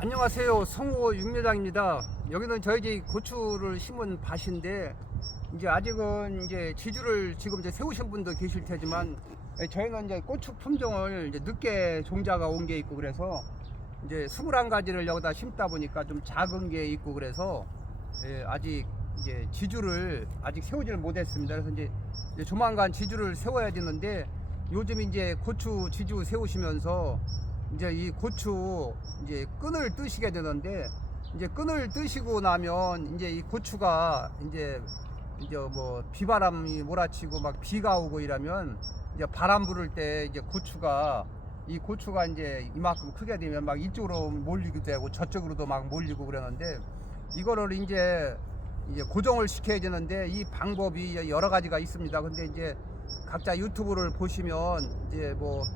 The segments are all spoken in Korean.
안녕하세요. 성호 육매장입니다. 여기는 저희 고추를 심은 밭인데 이제 아직은 이제 지주를 지금 이제 세우신 분도 계실 테지만 저희는 이제 고추 품종을 이제 늦게 종자가 온 게 있고 그래서 이제 21가지를 여기다 심다 보니까 좀 작은 게 있고 그래서 예, 아직 이제 지주를 아직 세우지를 못했습니다. 그래서 이제 조만간 지주를 세워야 되는데 요즘 이제 고추 지주 세우시면서 이제 이 고추 이제 끈을 뜨시게 되는데 이제 끈을 뜨시고 나면 이제 이 고추가 이제 이제 뭐 비바람이 몰아치고 막 비가 오고 이러면 이제 바람 부를 때 이제 고추가 이 고추가 이제 이만큼 크게 되면 막 이쪽으로 몰리기도 되고 저쪽으로도 막 몰리고 그러는데 이거를 이제 이제 고정을 시켜야 되는데 이 방법이 여러 가지가 있습니다. 근데 이제 각자 유튜브를 보시면 이제 뭐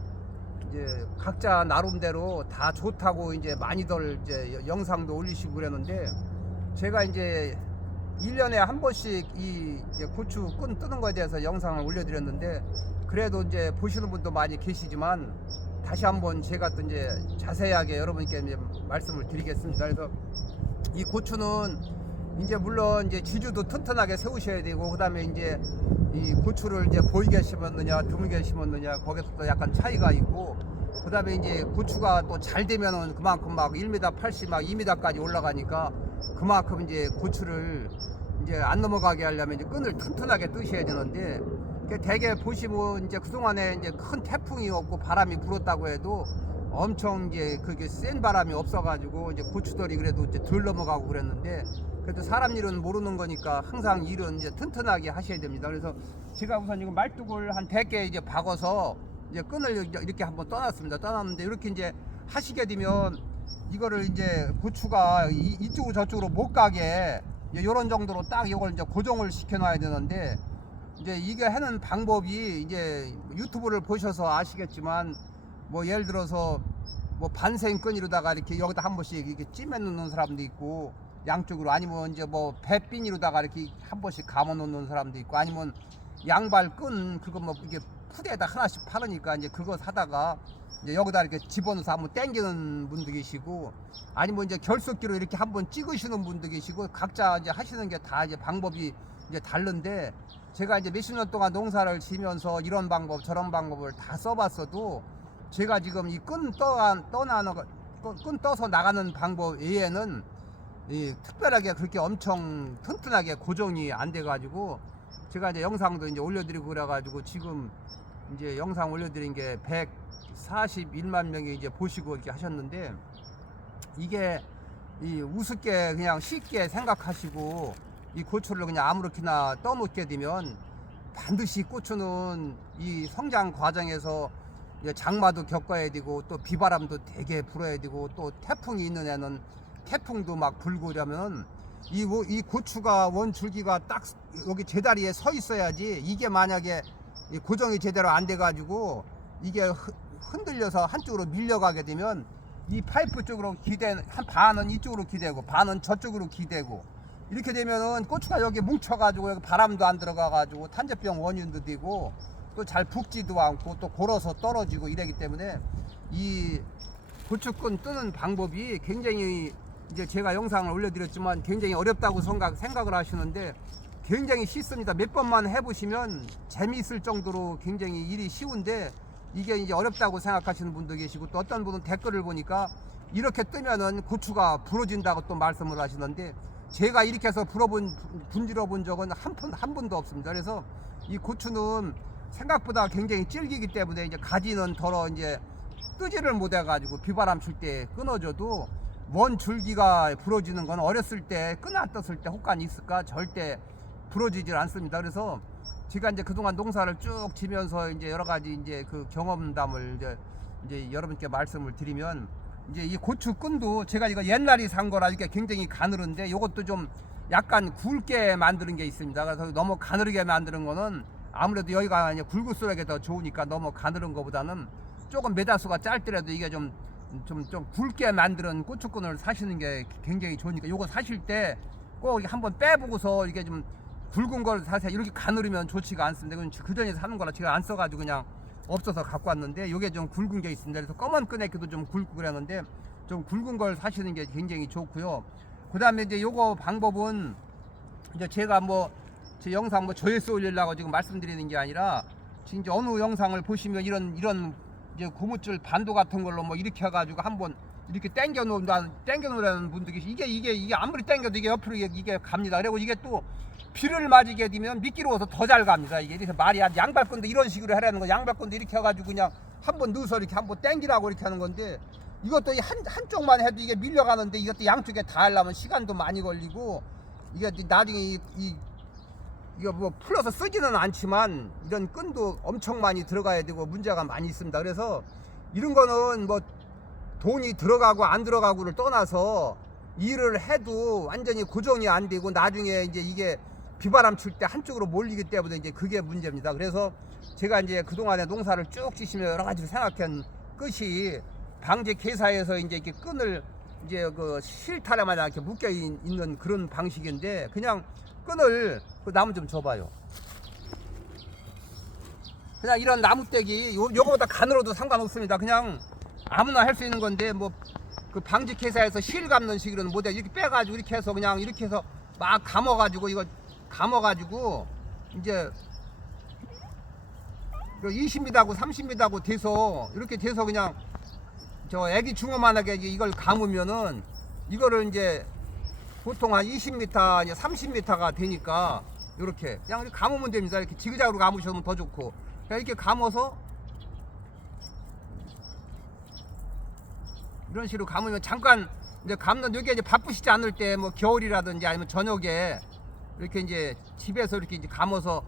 이제 각자 나름대로 다 좋다고 이제 많이들 이제 영상도 올리시고 그랬는데 제가 이제 1년에 한 번씩 이 고추 끈 뜨는 거에 대해서 영상을 올려드렸는데 그래도 이제 보시는 분도 많이 계시지만 다시 한번 제가 또 이제 자세하게 여러분께 이제 말씀을 드리겠습니다. 그래서 이 고추는 이제 물론 이제 지주도 튼튼하게 세우셔야 되고 그다음에 이제 이 고추를 이제 보이게 심었느냐 드물게 심었느냐 거기서 또 약간 차이가 있고 그다음에 이제 고추가 또 잘 되면은 그만큼 막 1m 80, 막 2m까지 올라가니까 그만큼 이제 고추를 이제 안 넘어가게 하려면 이제 끈을 튼튼하게 뜨셔야 되는데 그 대개 보시면 이제 그동안에 이제 큰 태풍이 없고 바람이 불었다고 해도 엄청 이제 그게 센 바람이 없어가지고 이제 고추들이 그래도 이제 덜 넘어가고 그랬는데 그래도 사람 일은 모르는 거니까 항상 일은 이제 튼튼하게 하셔야 됩니다. 그래서 제가 우선 이거 말뚝을 한 100개 이제 박아서 이제 끈을 이렇게 한번 떠났습니다. 떠났는데 이렇게 이제 하시게 되면 이거를 이제 고추가 이, 이쪽으로 저쪽으로 못 가게 이런 정도로 딱 이걸 이제 고정을 시켜 놔야 되는데 이제 이게 하는 방법이 이제 유튜브를 보셔서 아시겠지만 뭐 예를 들어서 뭐 반생 끈이로다가 이렇게 여기다 한 번씩 이렇게 찜해 놓는 사람도 있고 양쪽으로 아니면 이제 뭐 배핀이로다가 이렇게 한 번씩 감아 놓는 사람도 있고 아니면 양발 끈 그거 뭐 이게 푸대에다 하나씩 파르니까 이제 그거 사다가 이제 여기다 이렇게 집어넣어서 한번 당기는 분도 계시고 아니면 이제 결석기로 이렇게 한번 찍으시는 분도 계시고 각자 이제 하시는 게 다 이제 방법이 이제 다른데 제가 이제 몇십 년 동안 농사를 지면서 이런 방법 저런 방법을 다 써봤어도 제가 지금 이 끈 떠, 떠나는 끈 떠서 나가는 방법 외에는 이 특별하게 그렇게 엄청 튼튼하게 고정이 안 돼가지고 제가 이제 영상도 이제 올려드리고 그래가지고 지금 이제 영상 올려드린 게 141만 명이 이제 보시고 이렇게 하셨는데 이게 이 우습게 그냥 쉽게 생각하시고 이 고추를 그냥 아무렇게나 떠놓게 되면 반드시 고추는 이 성장 과정에서 장마도 겪어야 되고 또 비바람도 되게 불어야 되고 또 태풍이 있는 애는 태풍도 막 불고 이러면 이, 이 고추가 원 줄기가 딱 여기 제자리에 서 있어야지 이게 만약에 이 고정이 제대로 안 돼 가지고 이게 흔- 흔들려서 한쪽으로 밀려가게 되면 이 파이프 쪽으로 기대 한 반은 이쪽으로 기대고 반은 저쪽으로 기대고 이렇게 되면은 고추가 여기 뭉쳐가지고 여기 바람도 안 들어가가지고 탄저병 원인도 되고 또 잘 붓지도 않고 또 골어서 떨어지고 이러기 때문에 이 고추끈 뜨는 방법이 굉장히 이제 제가 영상을 올려드렸지만 굉장히 어렵다고 생각, 생각을 하시는데 굉장히 쉽습니다. 몇 번만 해보시면 재미있을 정도로 굉장히 일이 쉬운데 이게 이제 어렵다고 생각하시는 분도 계시고 또 어떤 분은 댓글을 보니까 이렇게 뜨면은 고추가 부러진다고 또 말씀을 하시는데 제가 이렇게 해서 불어본 분질러 본 적은 한, 번, 한 번도 없습니다. 그래서 이 고추는 생각보다 굉장히 질기기 때문에 이제 가지는 덜어 이제 뜨지를 못해 가지고 비바람 칠 때 끊어져도 먼 줄기가 부러지는 건 어렸을 때 끊어 떴을 때 혹간이 있을까 절대 부러지질 않습니다. 그래서 제가 이제 그동안 농사를 쭉 지면서 이제 여러 가지 이제 그 경험담을 이제 이제 여러분께 말씀을 드리면 이제 이 고추 끈도 제가 이거 옛날에 산 거라 이게 굉장히 가늘은데 이것도 좀 약간 굵게 만드는 게 있습니다. 그래서 너무 가늘게 만드는 거는 아무래도 여기가 굵을수록 더 좋으니까 너무 가늘은 거보다는 조금 메다수가 짧더라도 이게 좀 좀 좀 굵게 만드는 고추끈을 사시는 게 굉장히 좋으니까 요거 사실 때 꼭 한번 빼보고서 이게 좀 굵은 걸 사세요. 이렇게 가늘으면 좋지가 않습니다. 이건 그 전에 사는 거라 제가 안 써가지고 그냥 없어서 갖고 왔는데 요게 좀 굵은 게 있습니다. 그래서 검은 끈에도 좀 굵고 그랬는데 좀 굵은 걸 사시는 게 굉장히 좋고요. 그 다음에 이제 요거 방법은 이제 제가 뭐 제 영상 뭐 조회수 올리려고 지금 말씀드리는 게 아니라 지금 이제 어느 영상을 보시면 이런 이런 이제 고무줄 반도 같은 걸로 뭐 이렇게 해가지고 한번 이렇게 당겨 놓는다 당겨 놓으라는 분들이 이게 이게 이게 아무리 당겨도 이게 옆으로 이게, 이게 갑니다. 그리고 이게 또 비를 맞이게 되면 미끼로워서 더 잘 갑니다. 이게 그래서 말이 안 양발건도 이런 식으로 하라는 거 양발건도 이렇게 해가지고 그냥 한번 넣어서 이렇게 한번 당기라고 이렇게 하는 건데 이것도 이한 한쪽만 해도 이게 밀려가는데 이것도 양쪽에 다 하려면 시간도 많이 걸리고 이게 나중에 이, 이 이거 뭐 풀어서 쓰지는 않지만 이런 끈도 엄청 많이 들어가야 되고 문제가 많이 있습니다. 그래서 이런 거는 뭐 돈이 들어가고 안 들어가고를 떠나서 일을 해도 완전히 고정이 안 되고 나중에 이제 이게 비바람 칠 때 한쪽으로 몰리기 때문에 이제 그게 문제입니다. 그래서 제가 이제 그동안에 농사를 쭉 지시며 여러 가지로 생각한 끝이 방제 개사에서 이제 이렇게 끈을 이제 그 실타래만 이렇게 묶여 있- 있는 그런 방식인데 그냥 끈을 그 나무 좀 줘봐요. 그냥 이런 나무떼기 요, 요거보다 가늘어도 상관없습니다. 그냥 아무나 할 수 있는 건데 뭐 그 방직 회사에서 실 감는 식으로는 못해 이렇게 빼가지고 이렇게 해서 그냥 이렇게 해서 막 감아가지고 이거 감아가지고 이제 20m하고 30m하고 돼서 이렇게 돼서 그냥 저 애기 중어만하게 이걸 감으면은 이거를 이제 보통 한 20m, 이제 30m가 되니까 이렇게 그냥 감으면 됩니다. 이렇게 지그작으로 감으시면 더 좋고 그냥 이렇게 감아서 이런 식으로 감으면 잠깐 이제 감는 여기 이제 바쁘시지 않을 때 뭐 겨울이라든지 아니면 저녁에 이렇게 이제 집에서 이렇게 이제 감아서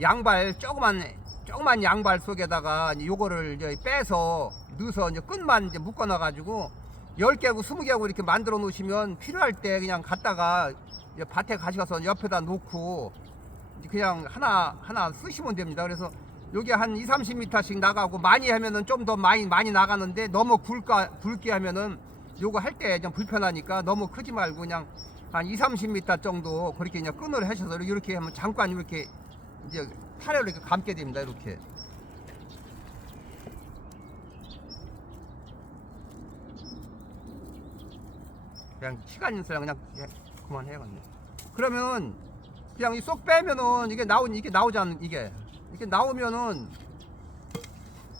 양발 조그만 조그만 양발 속에다가 이제 요거를 이제 빼서 넣어서 이제 끈만 이제 묶어 놔 가지고 10개하고 20개하고 이렇게 만들어 놓으시면 필요할 때 그냥 이제 밭에 가셔서 옆에다 놓고 그냥 하나 하나 쓰시면 됩니다. 그래서 요게 한 2, 30m씩 나가고 많이 하면은 좀 더 많이 많이 나가는데 너무 굵까 굵게 하면은 요거 할 때 좀 불편하니까 너무 크지 말고 그냥 한 2, 30m 정도 그렇게 그냥 끈을 하셔서 이렇게 하면 잠깐 이렇게 이제 타래로 이렇게 감게 됩니다. 이렇게. 그냥 시간 있어요. 그냥 예, 그만해야겠네. 그러면 그냥 이 쏙 빼면은 이게 나온 이게 나오지 않는 이게 이게 나오면은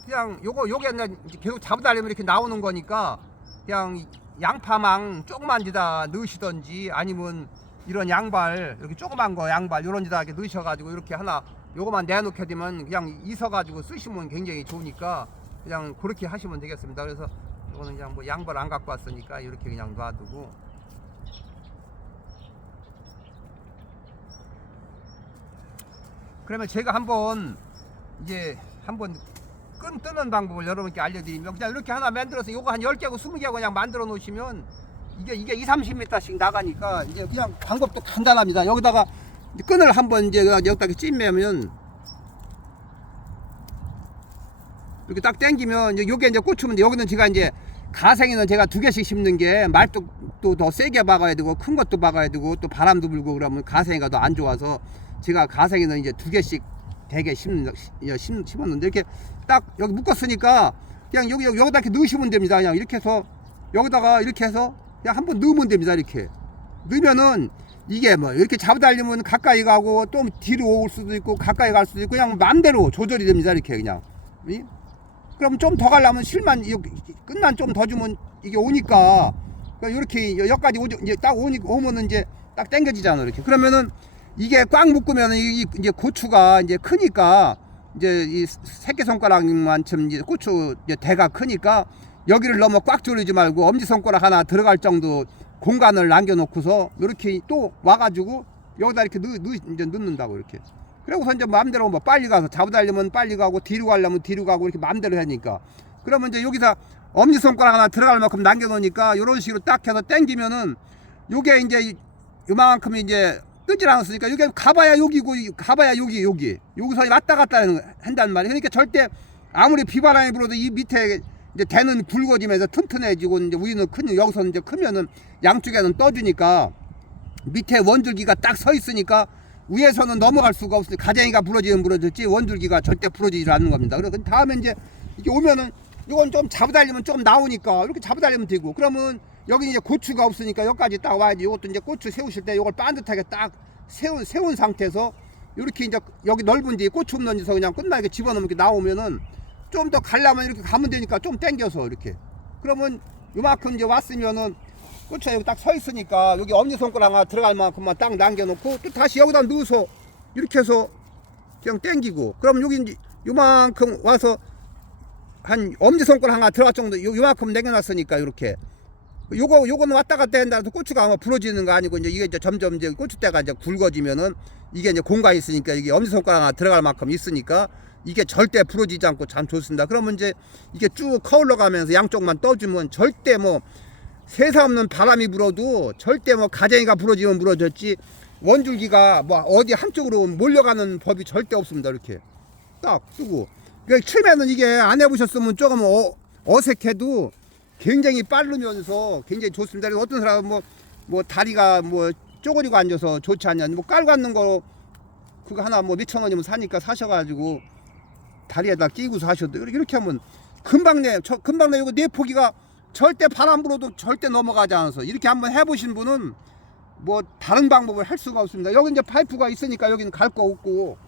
그냥 요거 요게 그냥 계속 잡아달라면 이렇게 나오는 거니까 그냥 양파망 조그만 데다 넣으시던지 아니면 이런 양발 이렇게 조그만 거 양발 이런 데다 이렇게 넣으셔가지고 이렇게 하나 요거만 내놓게 되면 그냥 있어가지고 쓰시면 굉장히 좋으니까 그냥 그렇게 하시면 되겠습니다. 그래서 이거는 그냥 뭐 양발 안 갖고 왔으니까 이렇게 그냥 놔두고 그러면 제가 한번 이제 한번 끈 뜨는 방법을 여러분께 알려드리면 그냥 이렇게 하나 만들어서 요거 한 10개하고 20개하고 그냥 만들어 놓으시면 이게 이게 2, 30m씩 나가니까 이제 그냥 방법도 간단합니다. 여기다가 끈을 한번 이제 여기다 이렇게 찜매면 이렇게 딱 당기면 이제 요게 이제 꽂히면 돼. 여기는 제가 이제 가생이는 제가 두 개씩 심는 게 말뚝도 더 세게 박아야 되고 큰 것도 박아야 되고 또 바람도 불고 그러면 가생이가 더 안 좋아서 제가 가생이는 이제 두 개씩 대게 심는 심, 심, 심었는데 이렇게 딱 여기 묶었으니까 그냥 여기 여기 여기다 이렇게 넣으시면 됩니다. 그냥 이렇게 해서 여기다가 이렇게 해서 그냥 한 번 넣으면 됩니다. 이렇게 넣으면은 이게 뭐 이렇게 잡아달리면 가까이 가고 또 뒤로 올 수도 있고 가까이 갈 수도 있고 그냥 마음대로 조절이 됩니다. 이렇게 그냥. 이? 그럼 좀 더 가려면 실만 이- 끝난 좀 더 주면 이게 오니까 그러니까 이렇게 여기까지 오죠. 이제 딱 오니 오면은 이제 딱 당겨지잖아 이렇게. 그러면은 이게 꽉 묶으면은 이- 이- 이제 고추가 이제 크니까 이제 이 새끼 손가락만큼 이제 고추 이제 대가 크니까 여기를 너무 꽉 조르지 말고 엄지 손가락 하나 들어갈 정도 공간을 남겨놓고서 이렇게 또 와가지고 여기다 이렇게 넣, 넣, 이제 넣는다고 이렇게. 그러고서 이제 마음대로 뭐 빨리 가서 잡아달려면 빨리 가고 뒤로 가려면 뒤로 가고 이렇게 마음대로 하니까. 그러면 이제 여기서 엄지손가락 하나 들어갈 만큼 남겨놓으니까 이런 식으로 딱 해서 당기면은 요게 이제 요만큼 이제 뜨질 않았으니까 여기 가봐야 여기고 가봐야 여기 여기. 여기서 왔다 갔다 하는- 한단 말이에요. 그러니까 절대 아무리 비바람이 불어도 이 밑에 이제 대는 굵어지면서 튼튼해지고 이제 우리는 큰 여기서 이제 크면은 양쪽에는 떠주니까 밑에 원줄기가 딱 서 있으니까 위에서는 넘어갈 수가 없으니 가쟁이가 부러지면 부러졌지 원줄기가 절대 부러지지 않는 겁니다. 그래서 다음에 이제 이게 오면은 이건 좀 잡아달리면 좀 나오니까 이렇게 잡아달리면 되고 그러면 여기 이제 고추가 없으니까 여기까지 딱 와야지 이것도 이제 고추 세우실 때 이걸 반듯하게 딱 세운 세운 상태에서 이렇게 이제 여기 넓은 데 고추 없는 데서 그냥 끝나게 집어넣으면 이렇게 나오면은 좀 더 갈라면 이렇게 가면 되니까 좀 당겨서 이렇게 그러면 요만큼 이제 왔으면은 고추가 여기 딱 서 있으니까 여기 엄지손가락 하나 들어갈 만큼만 딱 남겨놓고 또 다시 여기다 넣어서 이렇게 해서 그냥 당기고 그럼 여기 이제 요만큼 와서 한 엄지손가락 하나 들어갈 정도 요, 요만큼 남겨놨으니까 이렇게 요거 요거는 왔다 갔다 한다 해서 고추가 아마 부러지는 거 아니고 이제 이게 이제 점점 이제 고추대가 이제 굵어지면은 이게 이제 공간이 있으니까 이게 엄지손가락 하나 들어갈 만큼 있으니까 이게 절대 부러지지 않고 참 좋습니다. 그러면 이제 이게 쭉 커올러 가면서 양쪽만 떠주면 절대 뭐 세사 없는 바람이 불어도 절대 뭐 가쟁이가 부러지면 부러졌지 원줄기가 뭐 어디 한쪽으로 몰려가는 법이 절대 없습니다. 이렇게 딱 뜨고 그러니까 처음에는 이게 안 해보셨으면 조금 어, 어색해도 굉장히 빠르면서 굉장히 좋습니다. 그래서 어떤 사람은 뭐, 뭐 다리가 뭐 쪼그리고 앉아서 좋지 않냐. 뭐 깔고 앉는 거 그거 하나 뭐 몇천 원이면 사니까 사셔가지고 다리에다 끼고 사셔도 이렇게, 하면 금방 내, 저, 금방 내. 이거 내 포기가 절대 바람 불어도 절대 넘어가지 않아서 이렇게 한번 해보신 분은 뭐 다른 방법을 할 수가 없습니다. 여기 이제 파이프가 있으니까 여기는 갈 거 없고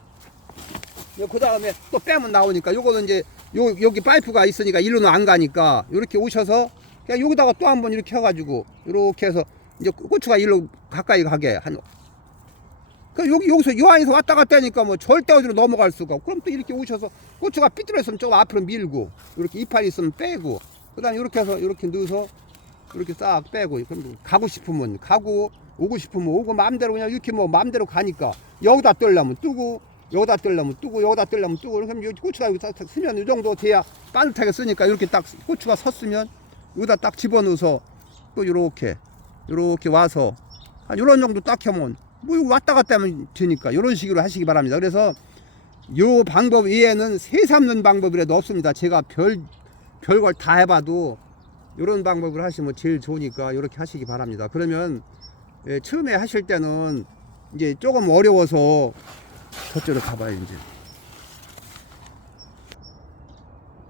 그 다음에 또 빼면 나오니까 요거는 이제 요 여기 파이프가 있으니까 일로는 안 가니까 이렇게 오셔서 그냥 여기다가 또 한번 이렇게 해가지고 이렇게 해서 이제 고추가 일로 가까이 가게 한. 그 여기 여기서 요 안에서 왔다 갔다 하니까 뭐 절대 어디로 넘어갈 수가 없고 그럼 또 이렇게 오셔서 고추가 삐뚤어 있으면 조금 앞으로 밀고 이렇게 이파리 있으면 빼고 그 다음에 이렇게 해서 이렇게 넣어서 이렇게 싹 빼고 그럼 가고 싶으면 가고 오고 싶으면 오고 마음대로 그냥 이렇게 뭐 마음대로 가니까 여기다 뜰려면 뜨고 여기다 뜰려면 뜨고 여기다 뜰려면 뜨고 그럼 여기 고추가 여기 딱 쓰면 이 정도 돼야 빠듯하게 쓰니까 이렇게 딱 고추가 섰으면 여기다 딱 집어넣어서 또 이렇게 이렇게 와서 한 이런 정도 딱 하면 뭐 이거 왔다 갔다 하면 되니까 이런 식으로 하시기 바랍니다. 그래서 요 방법 외에는 새 삶는 방법이라도 없습니다. 제가 별 별걸 다 해봐도 이런 방법을 하시면 제일 좋으니까 이렇게 하시기 바랍니다. 그러면 예, 처음에 하실 때는 이제 조금 어려워서 저쪽으로 가봐요 이제.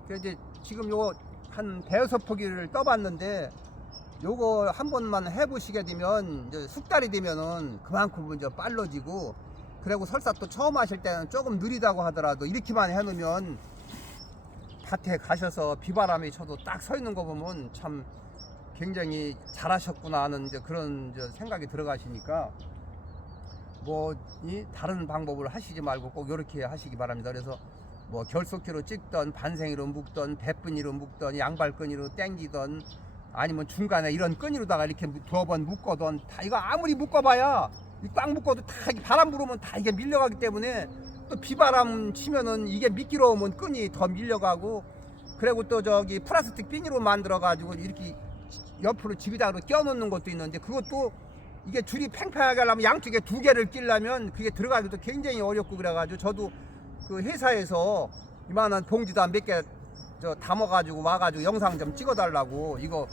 그 이제 지금 요거 한 대여섯 포기를 떠봤는데 요거 한 번만 해보시게 되면 이제 숙달이 되면은 그만큼 이제 빨라지고 그리고 설사 또 처음 하실 때는 조금 느리다고 하더라도 이렇게만 해놓으면 밭에 가셔서 비바람이 쳐도 딱 서 있는 거 보면 참 굉장히 잘하셨구나 하는 이제 그런 이제 생각이 들어가시니까 뭐 이 다른 방법을 하시지 말고 꼭 이렇게 하시기 바랍니다. 그래서 뭐 결속기로 찍던 반생이로 묶던 배끈이로 묶던 양발끈이로 땡기던 아니면 중간에 이런 끈이로다가 이렇게 두어 번 묶어던 다 이거 아무리 묶어봐야 이꽉 묶어도 다 바람 불으면 다 이게 밀려가기 때문에 또 비바람 치면은 이게 미끄러우면 끈이 더 밀려가고 그리고 또 저기 플라스틱 비닐로 만들어 가지고 이렇게 옆으로 집이다로 껴놓는 것도 있는데 그것도 이게 줄이 팽팽하게 하려면 양쪽에 두 개를 끼려면 그게 들어가기도 굉장히 어렵고 그래가지고 저도 그 회사에서 이만한 봉지다 몇개 저 담아가지고 와가지고 영상 좀 찍어달라고 이거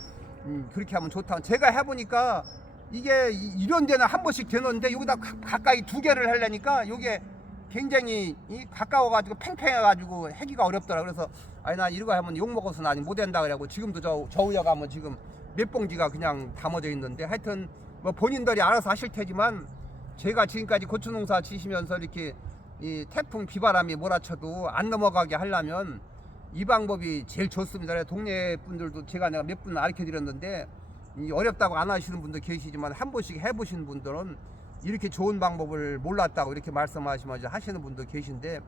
음, 그렇게 하면 좋다. 제가 해보니까 이게 이- 이런 데는 한 번씩 되는데 여기다 가- 가까이 두 개를 하려니까 이게 굉장히 이 가까워가지고 팽팽해가지고 해기가 어렵더라. 그래서 아니 나 이거 하면 욕 먹어서 나니 못 한다 그래고 지금도 저 저우여 가면 지금 몇 봉지가 그냥 담아져 있는데 하여튼 뭐 본인들이 알아서 하실 테지만 제가 지금까지 고추농사 지시면서 이렇게 이 태풍 비바람이 몰아쳐도 안 넘어가게 하려면 이 방법이 제일 좋습니다. 동네 분들도 제가 내가 몇 분 가르쳐 드렸는데 이 어렵다고 안 하시는 분도 계시지만 한 번씩 해보신 분들은 이렇게 좋은 방법을 몰랐다고 이렇게 말씀하시면 하시는 분도 계신데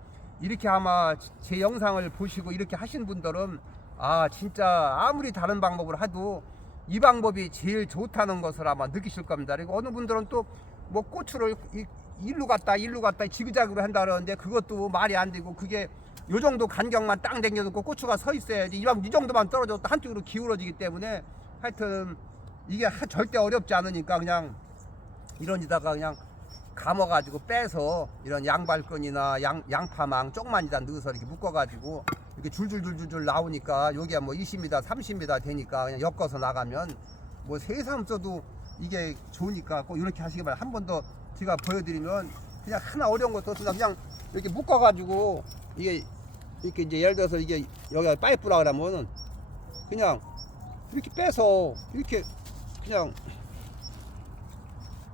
이렇게 아마 제 영상을 보시고 이렇게 하신 분들은 아 진짜 아무리 다른 방법을 해도 이 방법이 제일 좋다는 것을 아마 느끼실 겁니다. 그리고 어느 분들은 또 뭐 고추를 이- 일로 갔다 일로 갔다 지그자그로 한다 그러는데 그것도 말이 안 되고 그게 요 정도 간격만 땅 당겨놓고 고추가 서 있어야지 이, 방- 이 정도만 떨어져도 한쪽으로 기울어지기 때문에 하여튼 이게 하- 절대 어렵지 않으니까 그냥 이런 데다가 그냥 감아가지고 빼서 이런 양발끈이나 양, 양파망 쪽만이다 넣어서 이렇게 묶어가지고 이렇게 줄줄줄줄줄 나오니까 여기가 뭐 20m, 30m 되니까 그냥 엮어서 나가면 뭐 세상 써도 이게 좋으니까 꼭 이렇게 하시기 바랍니다. 한 번 더 제가 보여드리면 그냥 하나 어려운 것도 없습니다. 그냥 이렇게 묶어가지고 이게 이렇게 이제 예를 들어서 이게 여기가 파이프라 그러면은 그냥 이렇게 빼서 이렇게 그냥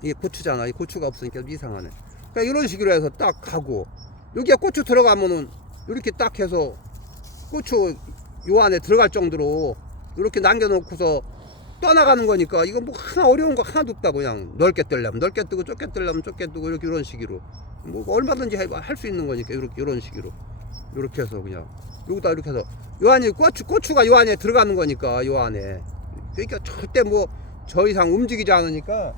이게 고추잖아. 이 고추가 없으니까 좀 이상하네. 그러니까 이런 식으로 해서 딱 가고 여기에 고추 들어가면은 이렇게 딱 해서 고추 요 안에 들어갈 정도로 이렇게 남겨놓고서 떠나가는 거니까 이건 뭐 하나 어려운 거 하나도 없다 그냥 넓게 뜨려면 넓게 뜨고 좁게 뜨려면 좁게 뜨고 이렇게 이런 식으로 뭐 얼마든지 할 수 있는 거니까 이렇게 이런 식으로 이렇게 해서 그냥 여기다 이렇게 해서 요 안에 고추 고추가 요 안에 들어가는 거니까 요 안에 그러니까 절대 뭐 저 이상 움직이지 않으니까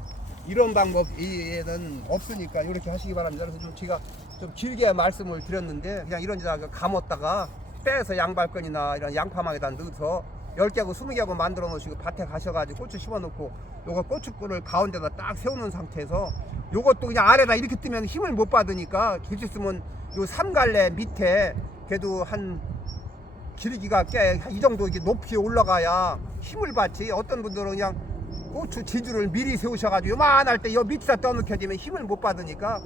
이런 방법에는 없으니까 이렇게 하시기 바랍니다. 그래서 좀 제가 좀 길게 말씀을 드렸는데 그냥 이런 데다가 감았다가 빼서 양발끈이나 이런 양파망에다 넣어서 10개하고 20개하고 만들어 놓으시고 밭에 가셔가지고 고추 심어 놓고 요거 고추꿀을 가운데다 딱 세우는 상태에서 요것도 그냥 아래다 이렇게 뜨면 힘을 못 받으니까 길지 쓰면 요 삼갈래 밑에 그래도 한 길기가 꽤 이 정도 이게 높이 올라가야 힘을 받지 어떤 분들은 그냥 고추 지주를 미리 세우셔가지고 요만할 때 요 밑에다 떠놓게 되면 힘을 못 받으니까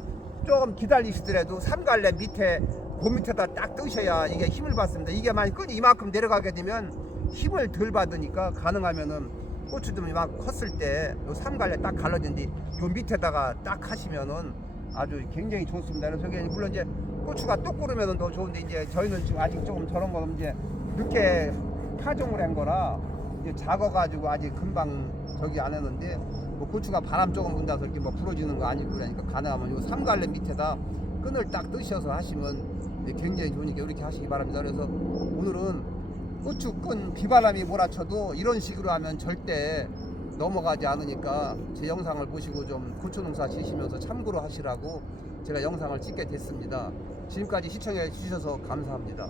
조금 기다리시더라도 삼갈래 밑에 그 밑에다 딱 뜨셔야 이게 힘을 받습니다 이게 만약 끈이 이만큼 내려가게 되면 힘을 덜 받으니까 가능하면은 고추 좀막 컸을 때 요 삼갈래 딱 갈라진 뒤요 밑에다가 딱 하시면은 아주 굉장히 좋습니다. 그래서 저게 물론 이제 고추가 똑 고르면은 더 좋은데 이제 저희는 지금 아직 조금 저런 거 이제 늦게 파종을 한 거라 이제 작아가지고 아직 금방 저기 안 했는데 뭐 고추가 바람 조금 분다서 이렇게 뭐 부러지는 거 아니고 그러니까 가능하면 요 삼갈래 밑에다 끈을 딱 뜨셔서 하시면 굉장히 좋으니까 이렇게 하시기 바랍니다. 그래서 오늘은 고추 끈 비바람이 몰아쳐도 이런 식으로 하면 절대 넘어가지 않으니까 제 영상을 보시고 좀 고추 농사 지시면서 참고로 하시라고 제가 영상을 찍게 됐습니다. 지금까지 시청해 주셔서 감사합니다.